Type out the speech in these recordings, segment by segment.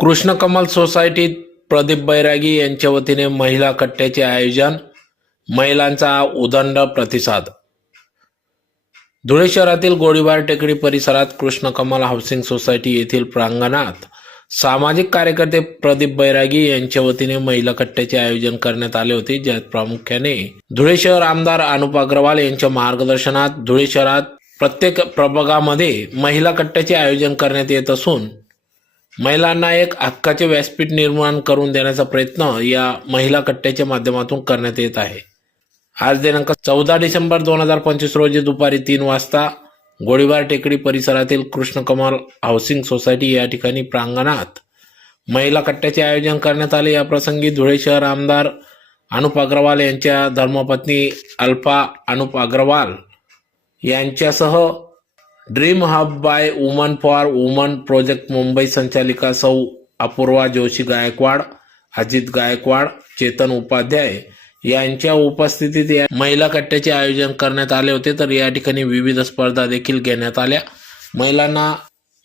कृष्णकमल सोसायटीत प्रदीप बैरागी यांच्या वतीने महिला कट्ट्याचे आयोजन महिलांचा उदंड प्रतिसाद. धुळे शहरातील गोळीबार टेकडी परिसरात कृष्णकमल हाऊसिंग सोसायटी येथील प्रांगणात सामाजिक कार्यकर्ते प्रदीप बैरागी यांच्या वतीने महिला कट्ट्याचे आयोजन करण्यात आले होते. ज्यात प्रामुख्याने धुळे शहर आमदार अनुप अग्रवाल यांच्या मार्गदर्शनात धुळे शहरात प्रत्येक प्रभागामध्ये महिला कट्ट्याचे आयोजन करण्यात येत असून महिलांना एक हक्काचे व्यासपीठ निर्माण करून देण्याचा प्रयत्न या महिला कट्ट्याच्या माध्यमातून करण्यात येत आहे. आज दिनांक चौदा डिसेंबर दोन हजार पंचवीस रोजी दुपारी तीन वाजता गोळीबार टेकडी परिसरातील कृष्णकमल हाऊसिंग सोसायटी या ठिकाणी प्रांगणात महिला कट्ट्याचे आयोजन करण्यात आले. या प्रसंगी धुळे शहर आमदार अनुप अग्रवाल यांच्या धर्मपत्नी अल्फा अनुप अग्रवाल यांच्यासह dream hub by woman for woman project Mumbai संचालिका सौ अपूर्वा जोशी गायकवाड अजित गायकवाड चेतन उपाध्याय यांच्या उपस्थितीत या महिला कट्ट्याचे आयोजन करण्यात आले होते. तर या ठिकाणी विविध स्पर्धा देखील घेण्यात आल्या. महिलांना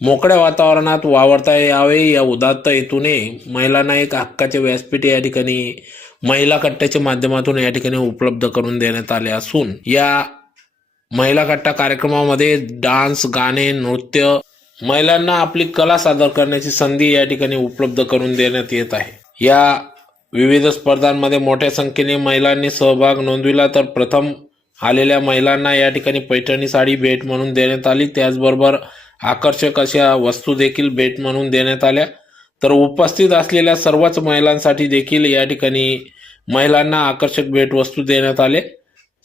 मोकळ्या वातावरणात वावरता यावे या उदात्त हेतूने महिलांना एक हक्काचे व्यासपीठ या ठिकाणी महिला कट्ट्याच्या माध्यमातून या ठिकाणी उपलब्ध करून देण्यात आले असून या महिला कट्टा कार्यक्रमामध्ये डान्स गाणे नृत्य महिलांना आपली कला सादर करण्याची संधी या ठिकाणी उपलब्ध करून देण्यात येत आहे. या विविध स्पर्धांमध्ये मोठ्या संख्येने महिलांनी सहभाग नोंदविला तर प्रथम आलेल्या महिलांना या ठिकाणी पैठणी साडी भेट म्हणून देण्यात आली. त्याचबरोबर आकर्षक अशा वस्तू देखील भेट म्हणून देण्यात आल्या. तर उपस्थित असलेल्या सर्वच महिलांसाठी देखील या ठिकाणी महिलांना आकर्षक भेटवस्तू देण्यात आले.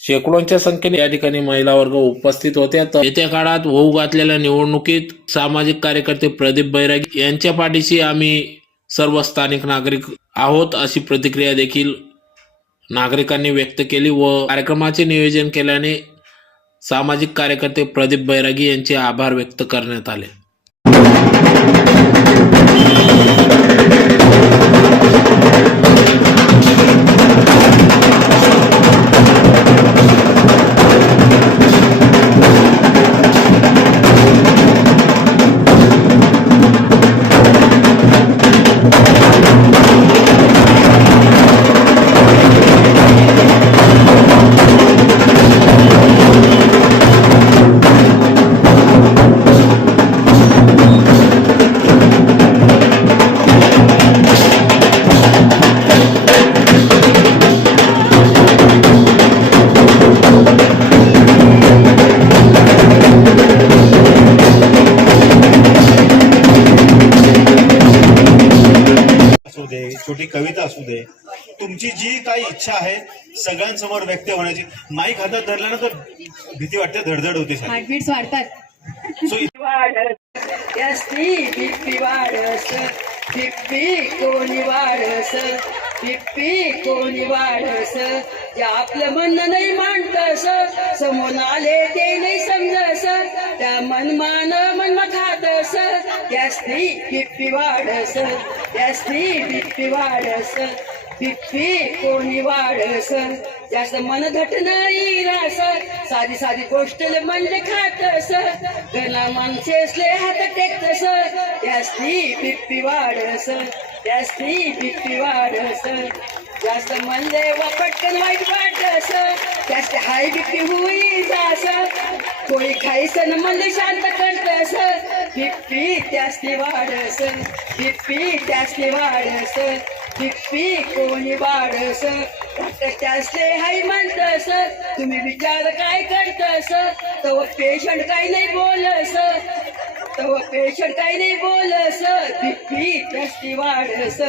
शेकडोंच्या संख्येने या ठिकाणी महिला वर्ग उपस्थित होत्या तर येत्या काळात होऊ घातलेल्या निवडणुकीत सामाजिक कार्यकर्ते प्रदीप बैरागी यांच्या पाठीशी आम्ही सर्व स्थानिक नागरिक आहोत अशी प्रतिक्रिया देखील नागरिकांनी व्यक्त केली व कार्यक्रमाचे नियोजन केल्याने सामाजिक कार्यकर्ते प्रदीप बैरागी यांचे आभार व्यक्त करण्यात आले. कविता असू दे तुमची जी काही इच्छा आहे सगळ्यांसमोर व्यक्त होण्याची माईक हातात धरल्यानंतर भीती वाटते धडधड होते. हार्टबीट्स वाढतात सो कोणी वाढस बिप्पी कोणी वाढस जे आपलं म्हणणं नाही मांडतस समोर आले ते नाही समजस त्या मनमान मन खातस यास्ती बिप्पी वाढस त्यासनी बिप्पी वाढस बिप्पी कोणी वाढस. त्यास मन घटन रास साधी साधी गोष्ट म्हणजे खातस. गला माणसेसले हात टेकतस. त्यासनी बिप्पी वाढस त्यासनी बिप्पी वाढस. जास्त म्हणले वा पटकन वाईट वाटस जास्त हाय बिपी होई जास. कोळी खायसन म्हणले शांत करतस बिप्पी त्यास्ती वाढस बिप्पी त्यास्ती वाढस बिप्पी कोणी वाढस त्यासले हाय म्हणतस तुम्ही विचार काय करतस तो पेशंट काही नाही बोलस तो पेशंट काही नाही बोलस बिप्पी त्यासली वाढस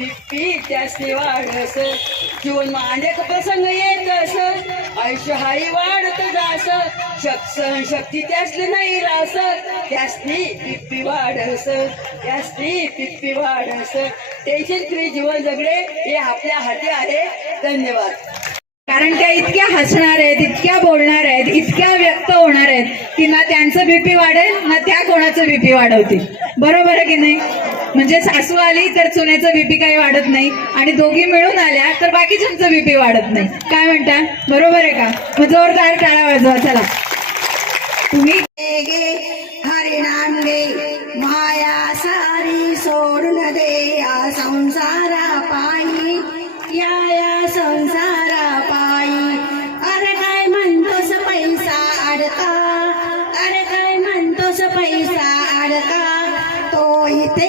बिप्पी त्यासली वाढस जीवन अनेक प्रसंग येतस आयुष्य हाई वाढत जास. शक शक्ती त्यासली नाही रास. त्यासनी पिप्पी वाढस त्यासनी पिप्पी वाढस टेन्शन फ्री जीवन जगणे हे आपल्या हाती आहे. धन्यवाद. कारण त्या इतक्या हसणार आहेत इतक्या बोलणार आहेत इतक्या व्यक्त होणार आहेत. की ना त्यांचं बीपी वाढेल ना त्या कोणाचं बीपी वाढवतील. बरोबर आहे की नाही? म्हणजे सासू आली तर चुन्याचं बीपी काही वाढत नाही आणि दोघी मिळून आल्या तर बाकीच्यांचं बीपी वाढत नाही. काय म्हणता? बरोबर आहे का? मग जोरदार टाळा वाजवा चला. तुम्ही हरिणाम दे माया सारी सोडून दे या संसारा पायी. या या संसारा पायी. अरे काय म्हणतोस पैसा अडका अरे काय म्हणतोस पैसा अडका तो इथे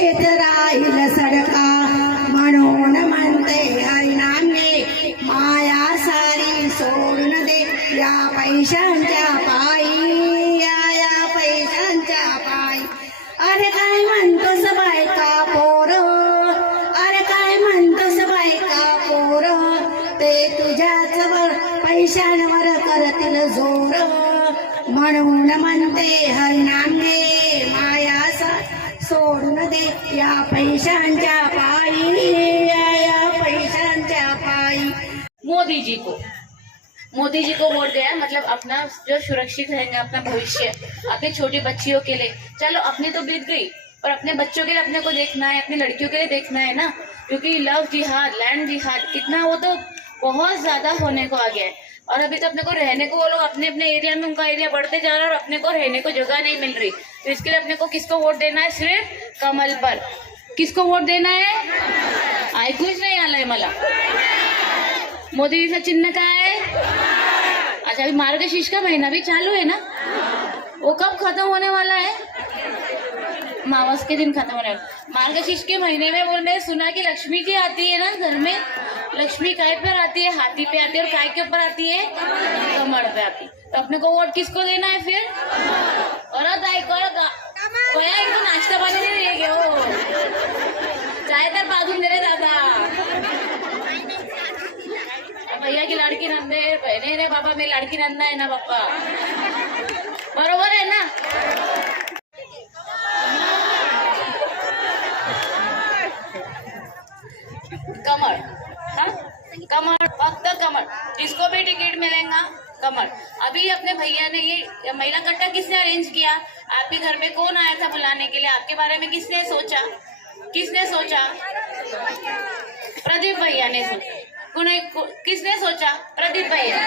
दे, या या मोदी जी को मोदी जी को वोट दिया मतलब अपना जो सुरक्षित रहेंगे अपना भविष्य, अपनी छोटी बच्चियों के लिए। चलो, अपनी तो बीत गई और अपने बच्चों के लिए अपने को देखना है, अपनी लड़कियों के लिए देखना है ना? क्योंकि लव जिहाद, लैंड जिहाद, कितना वो तो बहुत ज़्यादा होने को आ गया है। और अभी तो अपने को रहने को वो लोग अपने अपने एरिया में, उनका एरिया बढ़ते जा रहा है और अपने को रहने को जगह नहीं मिल रही। तो इसके लिए अपने को किसको वोट देना है? सिर्फ़ कमल पर। किसको वोट देना है? ऐकूच नाही आलंय मला। मोदीचं चिन्ह काय अच्छा अभी मार्गशीर्ष का महीना भी चालू है ना? वो कब खत्म होने वाला है? मावस के दिन खत्म होने वाला। मार्गशीर्ष के महीने में वो मैंने सुना कि लक्ष्मी जी आती है ना घर में। लक्ष्मी काय पर आती है? हाथी पे आती है और काय के ऊपर आती है? कमर पे आती तो अपने को वोट किसको देना है फिर? और कर कोया नाश्ता पानी नहीं देंगे हो चाय तर बाजून दे दादा। भैया की लाडकी नंदे नाही रे बाबा, मेरी लाडकी नंदा है ना बाप्पा बरोबर आहे ना कमर हाँ कमर फक्त कमर जिसको भी टिकट मिलेगा कमर अभी अपने भैया ने ये महिला कट्टा किसने अरेंज किया? आपके घर में कौन आया था बुलाने के लिए? आपके बारे में किसने सोचा? किसने सोचा? प्रदीप भैया ने सोचा। किसने सोचा? प्रदीप भैया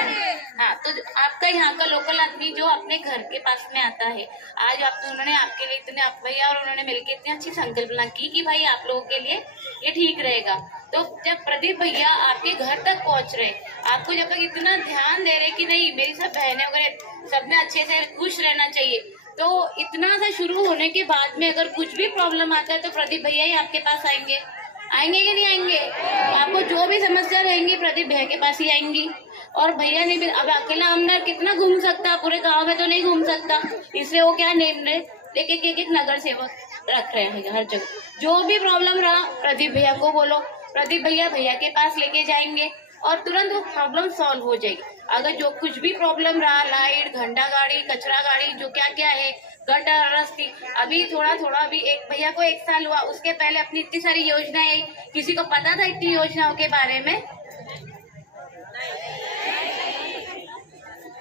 हाँ तो आपका यहाँ का लोकल आदमी जो अपने घर के पास में आता है, आज आप, उन्होंने आपके लिए इतने, आप भैया और उन्होंने मिलकर इतनी अच्छी संकल्पना की कि भाई आप लोगों के लिए ये ठीक रहेगा। तो जब प्रदीप भैया आपके घर तक पहुँच रहे, आपको जब तक इतना ध्यान दे रहे कि नहीं, मेरी सब बहनें वगैरह सब में अच्छे से खुश रहना चाहिए तो इतना सा शुरू होने के बाद में अगर कुछ भी प्रॉब्लम आता है तो प्रदीप भैया ही आपके पास आएँगे। आएँगे कि नहीं आएँगे? आपको जो भी समस्या रहेंगी, प्रदीप भैया के पास ही आएँगी। और भैया ने भी, अब अकेला आमदार कितना घूम सकता, पूरे गाँव में तो नहीं घूम सकता, इसलिए वो क्या एक एक एक एक नगर सेवक रख रहे हैं हर जगह। जो भी प्रॉब्लम रहा, प्रदीप भैया को बोलो। प्रदीप भैया भैया के पास लेके जाएँगे और तुरंत वो प्रॉब्लम सॉल्व हो जाएगी। अगर जो कुछ भी प्रॉब्लम रहा, लाइट, घंटा गाड़ी, कचरा गाड़ी, जो क्या क्या है गटर रस्ती अभी थोड़ा थोड़ा अभी एक भैया को एक साल हुआ, उसके पहले अपनी इतनी सारी योजनाएँ, किसी को पता था इतनी योजनाओं के बारे में?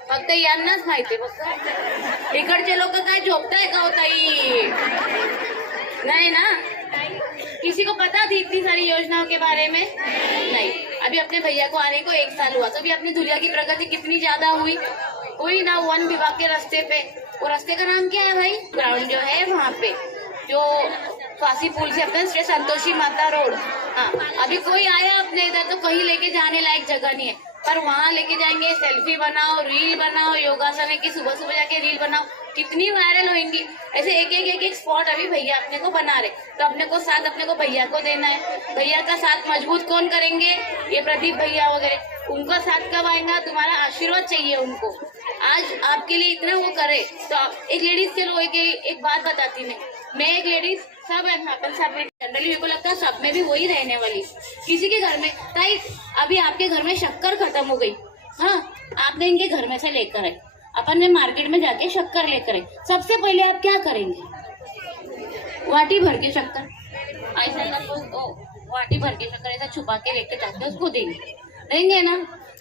फक्त यांनाच माहिती फक्त इकडचे लोक काय झोपताय का हो ताई। नहीं ना? किसी को पता थी इतनी सारी योजनाओं के बारे में? नहीं। अभी अपने भैया को आने को एक साल हुआ। तो अभी अपनी दुनिया की प्रगति कितनी ज़्यादा हुई? कोई ना, वन विभाग के रास्ते पे। वो रास्ते का नाम क्या है भाई? ग्राउंड जो है वहाँ पे। जो फांसी पुल से अपने संतोषी माता रोड। हाँ अभी कोई आया अपने इधर तो कहीं लेके जाने लायक जगह नहीं है। पर वहाँ लेके जाएँगे सेल्फी बनाओ रील बनाओ योगासन है कि सुबह सुबह जाके रील बनाओ। कितनी वायरल होंगी ऐसे एक एक एक एक स्पॉट अभी भैया अपने को बना रहे। तो अपने को साथ अपने को भैया को देना है। भैया का साथ मज़बूत कौन करेंगे? ये प्रदीप भैया वगैरह। उनका साथ कब आएगा? तुम्हारा आशीर्वाद चाहिए उनको। आज आपके लिए इतना वो करे। तो एक लेडीज़ के लोग एक, एक बात बताती मैं मैं एक लेडीज़ सब है यहाँ पर सब जनरली मेरे को लगता है सब में भी वही रहने वाली। किसी के घर में ताई अभी आपके घर में शक्कर खत्म हो गई। हाँ आपने इनके घर में से लेकर आए। अपन ने मार्केट में जाके शक्कर लेकर आए। सबसे पहले आप क्या करेंगे? वाटी भर के शक्कर। ऐसा ओ, वाटी भर के शक्कर ऐसा छुपा के लेके जाते उसको देंगे। देंगे ना?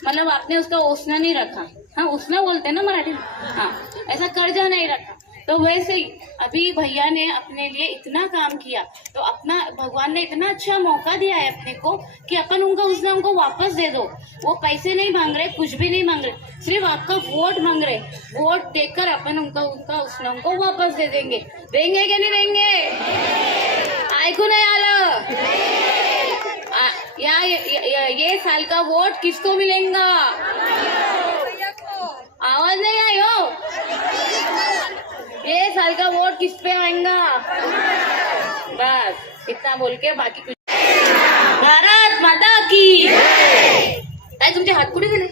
मतलब आपने उसका ओसना नहीं रखा। हाँ उसना बोलते हैं ना मराठी में। हाँ ऐसा कर्जा नहीं रखा। तो वैसे ही अभी भैया ने अपने लिए इतना काम किया तो अपना भगवान ने इतना अच्छा मौका दिया है अपने को कि अपन उनका उसने उनको वापस दे दो। वो पैसे नहीं मांग रहे कुछ भी नहीं मांग रहे सिर्फ़ आपका वोट मांग रहे। वोट देकर अपन उनका उनका उसने उनको वापस दे देंगे। देंगे कि नहीं देंगे? ऐकू नाही आलं। आ- या ये, ये, ये साल का वोट किसको मिलेगा? आवाज़ नहीं आई हो? ये साल का वोट किस पे आएगा? बस इतना बोल के बाकी कुछ भारत माता की। काय तुमचे हात कुठे गेले?